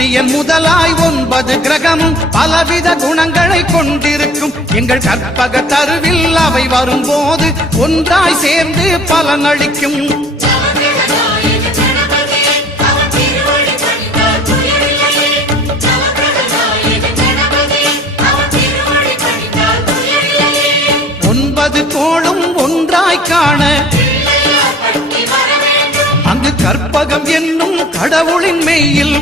சூரியன் முதலாய் 9 கிரகமும் பலவித குணங்களை கொண்டிருக்கும். எங்கள் கற்பக தருவில் அவை வரும்போது ஒன்றாய் சேர்ந்து பலனளிக்கும். கோளும் ஒன்றாய் காண அங்கு கற்பகம் என்னும் கடவுளின் மெய்யில்